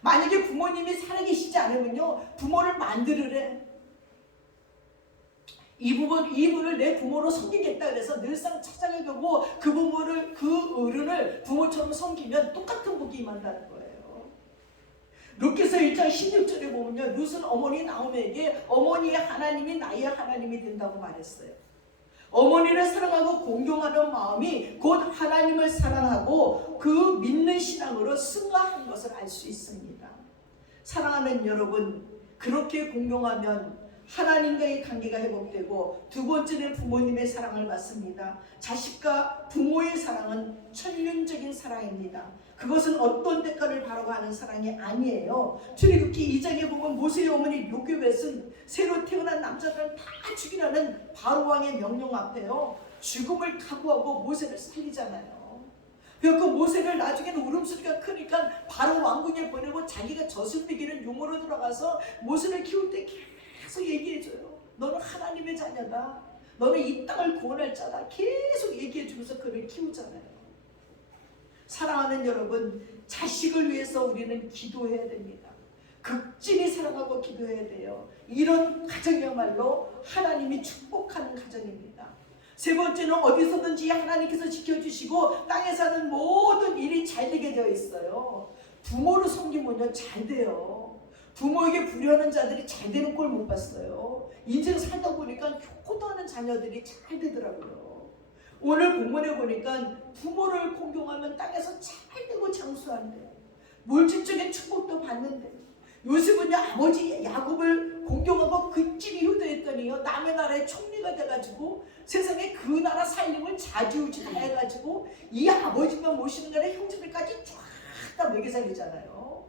만약에 부모님이 살아계시지 않으면요 부모를 만들으래. 이분을 내 부모로 섬기겠다 그래서 늘상 찾아가고 그 부모를 그 어른을 부모처럼 섬기면 똑같은 복이 임한다는 거예요. 룻기서 1장 16절에 보면요 룻은 어머니 나오미에게 어머니의 하나님이 나의 하나님이 된다고 말했어요. 어머니를 사랑하고 공경하는 마음이 곧 하나님을 사랑하고 그 믿는 신앙으로 승화한 것을 알 수 있습니다. 사랑하는 여러분, 그렇게 공경하면 하나님과의 관계가 회복되고 두 번째는 부모님의 사랑을 받습니다. 자식과 부모의 사랑은 천륜적인 사랑입니다. 그것은 어떤 대가를 바라고 하는 사랑이 아니에요. 출애굽기 2장에 보면 모세의 어머니 요괴벳은 새로 태어난 남자들을 다 죽이라는 바로왕의 명령 앞에요 죽음을 각오하고 모세를 살리잖아요. 그래서 모세를 나중에는 울음소리가 크니까 바로 왕궁에 보내고 자기가 젖을 먹이는 용으로 들어가서 모세를 키울 때 계속 얘기해줘요. 너는 하나님의 자녀다. 너는 이 땅을 구원할 자다. 계속 얘기해주면서 그를 키우잖아요. 사랑하는 여러분, 자식을 위해서 우리는 기도해야 됩니다. 극진히 사랑하고 기도해야 돼요. 이런 가정이야말로 하나님이 축복하는 가정입니다. 세 번째는 어디서든지 하나님께서 지켜주시고 땅에 사는 모든 일이 잘 되게 되어 있어요. 부모를 섬기면요 잘 돼요. 부모에게 불효하는 자들이 잘 되는 꼴 못 봤어요. 인생 살다 보니까 효도하는 자녀들이 잘 되더라고요. 오늘 본문에 보니까 부모를 공경하면 땅에서 잘 되고 장수한대요. 물질적인 축복도 받는데 요셉은요 아버지 야곱을 공경하고 그ጭ이 효도했더니요 남의 나라의 총리가 돼가지고 세상에 그 나라 살림을 자주우지 다 해가지고 이 아버지만 모시는 나라의 형제들까지 쫙 다 먹여 살리잖아요.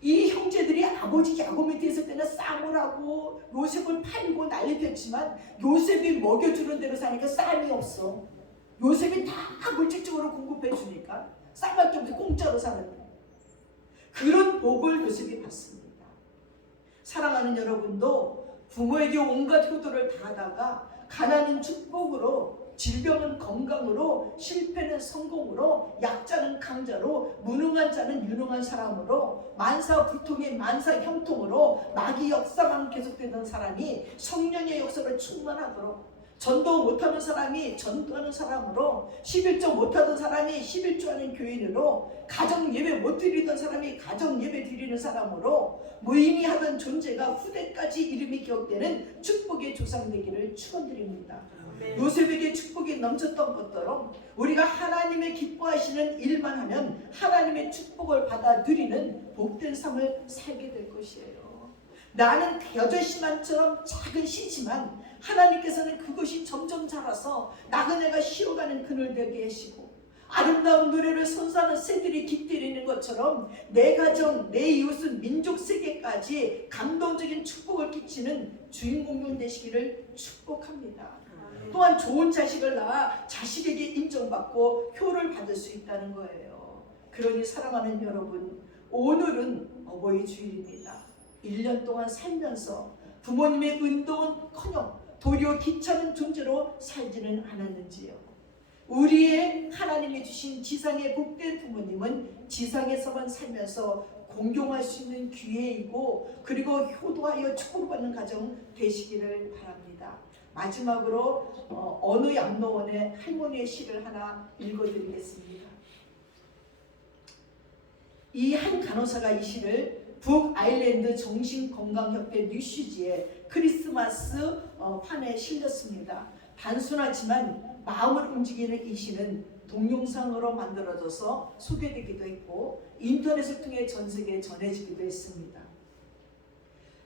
이 형제들이 아버지 야곱 밑에 있을 때는 쌈을 하고 요셉을 팔고 난리 폈지만 요셉이 먹여주는 대로 사니까 쌈이 없어. 요셉이 다 물질적으로 공급해 주니까 쌈밖에 없이 공짜로 사는데 그런 복을 요셉이 받습니다. 사랑하는 여러분도 부모에게 온갖 효도를 다하다가 가난은 축복으로, 질병은 건강으로, 실패는 성공으로, 약자는 강자로, 무능한 자는 유능한 사람으로, 만사불통이 만사형통으로 마귀 역사만 계속되는 사람이 성령의 역사를 충만하도록, 전도 못하는 사람이 전도하는 사람으로, 11조 못하던 사람이 11조하는 교인으로, 가정 예배 못 드리던 사람이 가정 예배 드리는 사람으로, 무의미하던 존재가 후대까지 이름이 기억되는 축복의 조상 되기를 축원드립니다. 요셉에게 축복이 넘쳤던 것처럼 우리가 하나님의 기뻐하시는 일만 하면 하나님의 축복을 받아 누리는 복된 삶을 살게 될 것이에요. 나는 여자씨만처럼 작은 씨지만 하나님께서는 그것이 점점 자라서 나그네가 쉬어가는 그늘 되게 하시고 아름다운 노래를 선사하는 새들이 깃들이는 것처럼 내 가정, 내 이웃은 민족 세계까지 감동적인 축복을 끼치는 주인공님 되시기를 축복합니다. 또한 좋은 자식을 낳아 자식에게 인정받고 효를 받을 수 있다는 거예요. 그러니 사랑하는 여러분, 오늘은 어버이 주일입니다. 1년 동안 살면서 부모님의 은동은커녕 도리어 귀찮은 존재로 살지는 않았는지요. 우리의 하나님이 주신 지상의 복된 부모님은 지상에서만 살면서 공경할 수 있는 기회이고 그리고 효도하여 축복받는 가정 되시기를 바랍니다. 마지막으로 어느 양로원의 할머니의 시를 하나 읽어드리겠습니다. 이 한 간호사가 이 시를 북아일랜드 정신건강협회 뉴시지에 크리스마스 판에 실렸습니다. 단순하지만 마음을 움직이는 이 시는 동영상으로 만들어져서 소개되기도 했고 인터넷을 통해 전 세계에 전해지기도 했습니다.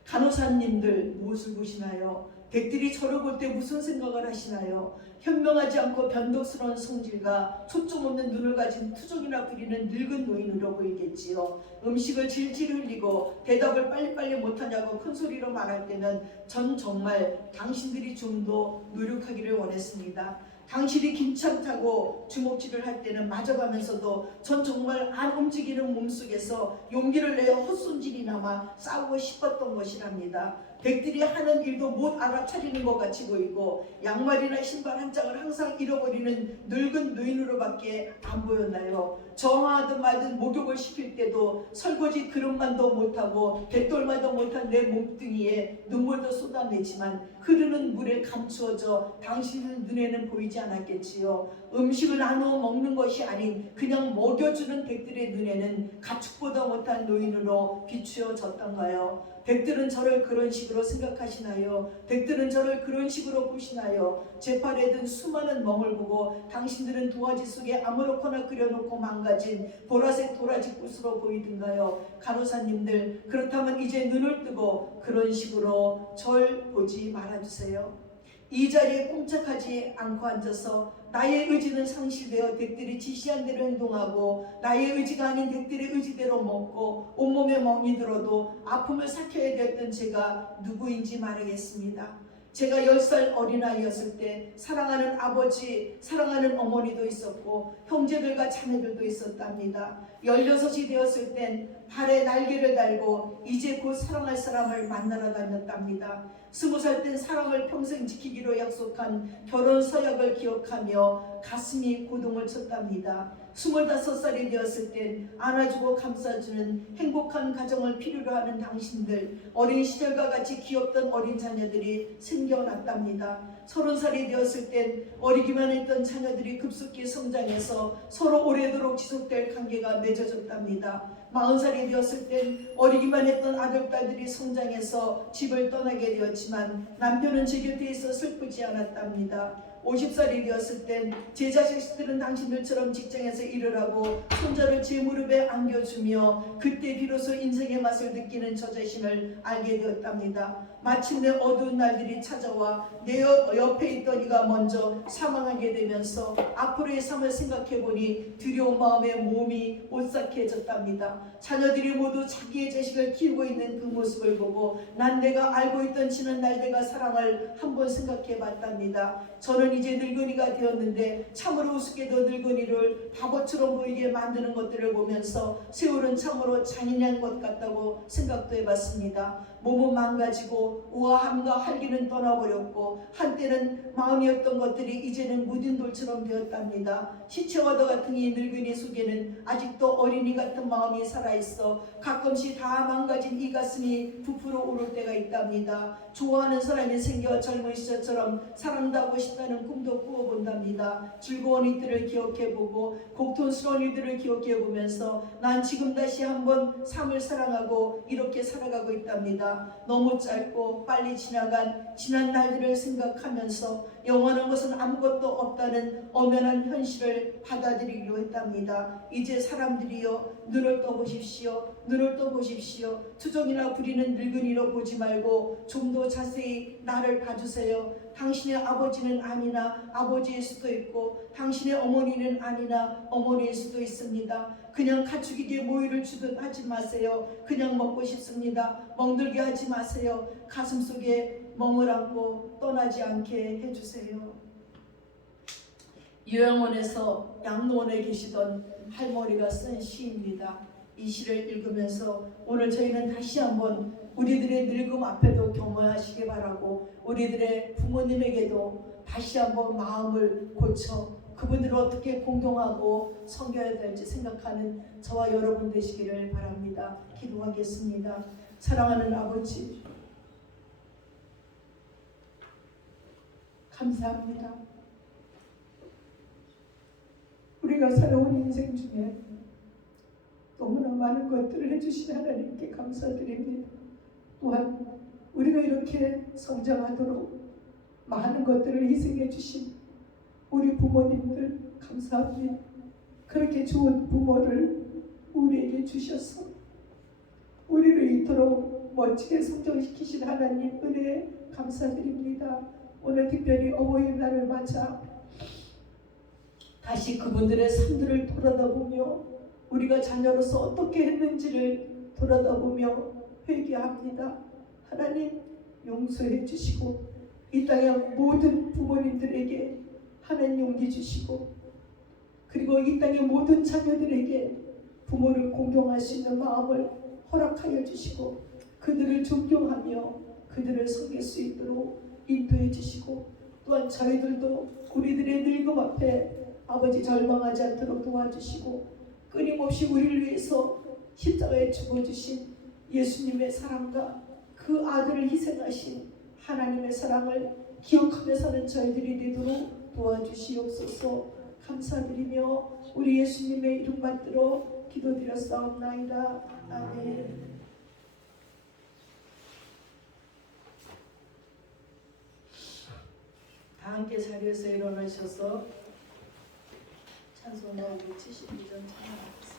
간호사님들 무엇을 보시나요? 댁들이 저를 볼 때 무슨 생각을 하시나요? 현명하지 않고 변덕스러운 성질과 초점 없는 눈을 가진 투정이나 부리는 늙은 노인으로 보이겠지요. 음식을 질질 흘리고 대답을 빨리빨리 못하냐고 큰소리로 말할 때는 전 정말 당신들이 좀 더 노력하기를 원했습니다. 당신이 괜찮다고 주먹질을 할 때는 맞아가면서도 전 정말 안 움직이는 몸속에서 용기를 내어 헛손질이 남아 싸우고 싶었던 것이랍니다. 댁들이 하는 일도 못 알아차리는 것 같이 보이고 양말이나 신발 한 짝을 항상 잃어버리는 늙은 노인으로밖에 안 보였나요? 정하든 말든 목욕을 시킬 때도 설거지 그릇만도 못하고 뱃돌만도 못한 내 몸뚱이에 눈물도 쏟아내지만 흐르는 물에 감추어져 당신 눈에는 보이지 않았겠지요. 음식을 나누어 먹는 것이 아닌 그냥 먹여주는 댁들의 눈에는 가축보다 못한 노인으로 비추어졌던가요? 댁들은 저를 그런 식으로 생각하시나요? 댁들은 저를 그런 식으로 보시나요? 제 팔에 든 수많은 멍을 보고 당신들은 도화지 속에 아무렇거나 그려놓고 망가진 보라색 도라지 꽃으로 보이던가요? 간호사님들, 그렇다면 이제 눈을 뜨고 그런 식으로 절 보지 말아주세요. 이 자리에 꼼짝하지 않고 앉아서 나의 의지는 상실되어 댁들이 지시한 대로 행동하고 나의 의지가 아닌 댁들의 의지대로 먹고 온몸에 멍이 들어도 아픔을 삭혀야 되었던 제가 누구인지 말하겠습니다. 제가 10살 어린아이였을 때 사랑하는 아버지, 사랑하는 어머니도 있었고 형제들과 자매들도 있었답니다. 16이 되었을 땐 발에 날개를 달고 이제 곧 사랑할 사람을 만나러 다녔답니다. 20살 땐 사랑을 평생 지키기로 약속한 결혼 서약을 기억하며 가슴이 고동을 쳤답니다. 25살이 되었을 땐 안아주고 감싸주는 행복한 가정을 필요로 하는 당신들, 어린 시절과 같이 귀엽던 어린 자녀들이 생겨났답니다. 30살이 되었을 땐 어리기만 했던 자녀들이 급속히 성장해서 서로 오래도록 지속될 관계가 맺어졌답니다. 40살이 되었을 땐 어리기만 했던 아들, 딸들이 성장해서 집을 떠나게 되었지만 남편은 제 곁에 있어 슬프지 않았답니다. 50살이 되었을 땐 제 자식들은 당신들처럼 직장에서 일을 하고 손자를 제 무릎에 안겨주며 그때 비로소 인생의 맛을 느끼는 저 자신을 알게 되었답니다. 마침내 어두운 날들이 찾아와 내 옆에 있던 이가 먼저 사망하게 되면서 앞으로의 삶을 생각해보니 두려운 마음에 몸이 오싹해졌답니다. 자녀들이 모두 자기의 자식을 키우고 있는 그 모습을 보고 난 내가 알고 있던 지난 날들과 사랑을 한번 생각해봤답니다. 저는 이제 늙은이가 되었는데 참으로 우습게도 늙은이를 바보처럼 보이게 만드는 것들을 보면서 세월은 참으로 잔인한 것 같다고 생각도 해봤습니다. 몸은 망가지고 우아함과 활기는 떠나버렸고 한때는 마음이었던 것들이 이제는 묻은 돌처럼 되었답니다. 시체와도 같은 이 늙은이 속에는 아직도 어린이 같은 마음이 살아있어 가끔씩 다 망가진 이 가슴이 부풀어 오를 때가 있답니다. 좋아하는 사람이 생겨 젊은 시절처럼 사랑도 하고 싶다는 꿈도 꾸어본답니다. 즐거운 이들을 기억해보고 고통스러운 일들을 기억해보면서 난 지금 다시 한번 삶을 사랑하고 이렇게 살아가고 있답니다. 너무 짧고 빨리 지나간 지난 날들을 생각하면서 영원한 것은 아무것도 없다는 엄연한 현실을 받아들이기로 했답니다. 이제 사람들이여 눈을 떠보십시오. 눈을 떠보십시오. 투정이나 부리는 늙은이로 보지 말고 좀 더 자세히 나를 봐주세요. 당신의 아버지는 아니나 아버지일 수도 있고 당신의 어머니는 아니나 어머니일 수도 있습니다. 그냥 가축에게 모이를 주듯 하지 마세요. 그냥 먹고 싶습니다. 멍들게 하지 마세요. 가슴속에 멍을 안고 떠나지 않게 해주세요. 요양원에서 양로원에 계시던 할머니가 쓴 시입니다. 이 시를 읽으면서 오늘 저희는 다시 한번 우리들의 늙음 앞에도 겸허하시기 바라고 우리들의 부모님에게도 다시 한번 마음을 고쳐 그분들을 어떻게 공경하고 섬겨야 될지 생각하는 저와 여러분 되시기를 바랍니다. 기도하겠습니다. 사랑하는 아버지, 감사합니다. 우리가 살아온 인생 중에 너무나 많은 것들을 해주신 하나님께 감사드립니다. 또한 우리가 이렇게 성장하도록 많은 것들을 희생해 주신 우리 부모님들 감사합니다. 그렇게 좋은 부모를 우리에게 주셔서 우리를 이토록 멋지게 성장시키신 하나님 은혜에 감사드립니다. 오늘 특별히 어버이날을 맞아 다시 그분들의 삶들을 돌아다보며 우리가 자녀로서 어떻게 했는지를 돌아다보며 회개합니다. 하나님 용서해 주시고 이 땅의 모든 부모님들에게 하나님 용기 주시고 그리고 이 땅의 모든 자녀들에게 부모를 공경할 수 있는 마음을 허락하여 주시고 그들을 존경하며 그들을 섬길 수 있도록 인도해 주시고 또한 저희들도 우리들의 늙음 앞에 아버지 절망하지 않도록 도와주시고 끊임없이 우리를 위해서 십자가에 죽어주신 예수님의 사랑과 그 아들을 희생하신 하나님의 사랑을 기억하며 사는 저희들이 되도록 도와주시옵소서. 감사드리며 우리 예수님의 이름 받들어 기도드렸사옵나이다. 아멘. 다 함께 자리에서 일어나셔서 찬송가 572전 찬양하겠습니다.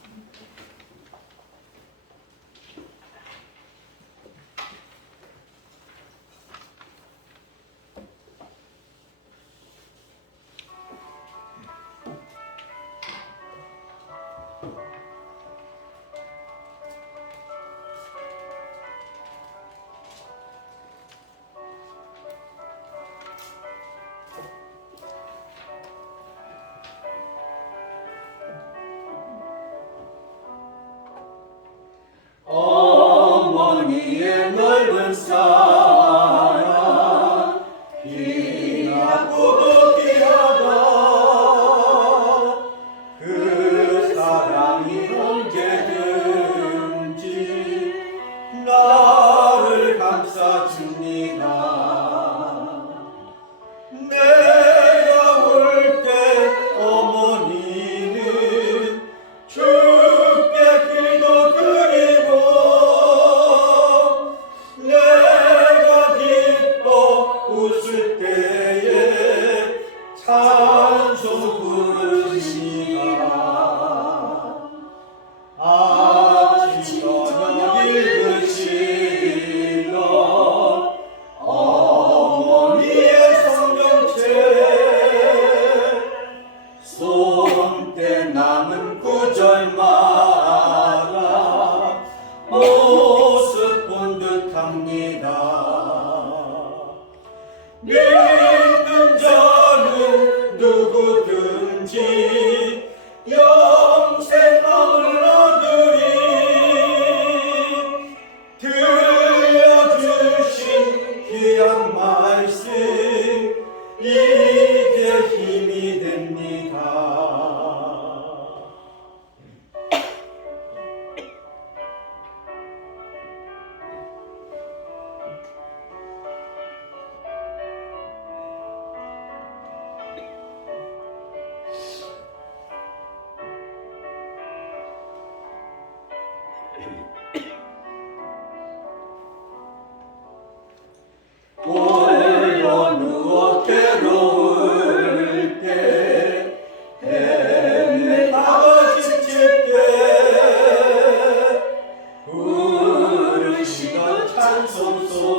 홀로 누워 괴로울 때 헤매다가 지칠 때 부르시던 찬송소리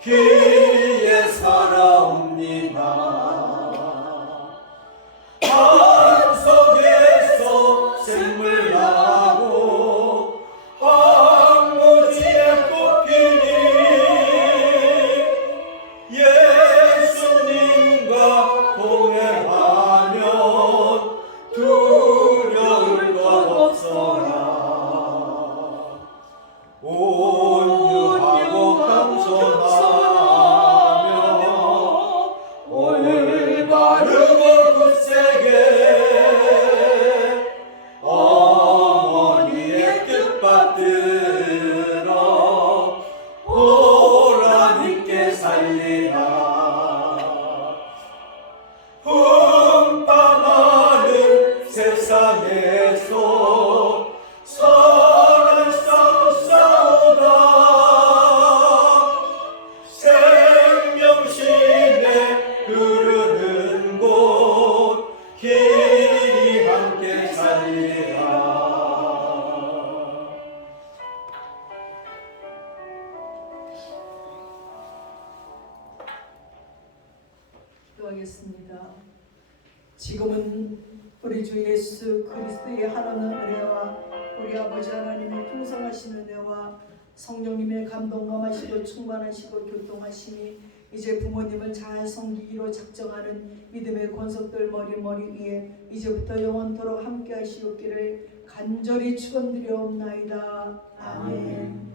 귀에 살아옵니다. 방 속에서 샘물 나고 황무지에 꽃피니 예수님과 동행하면 두려울 것 없어라. 온유하고 겸손하며 올바르고 굳세게 어머니의 뜻받들어 보람있게 살리라. 흠판하는 세상에서 선한 싸움 싸우다 생명신에 흐르는 곳 길이 함께 살리라. 기도하겠습니다. 지금은 우리 주 예수 그리스도의 하나님 은혜와 우리 아버지 하나님의 풍성하신 은혜와 성령님의 감동감하시고 충만하시고 교통하심이 이제 부모님을 잘 섬기기로 작정하는 믿음의 권속들 머리 위에 이제부터 영원토록 함께 하시옵기를 간절히 축원드려옵나이다. 아멘.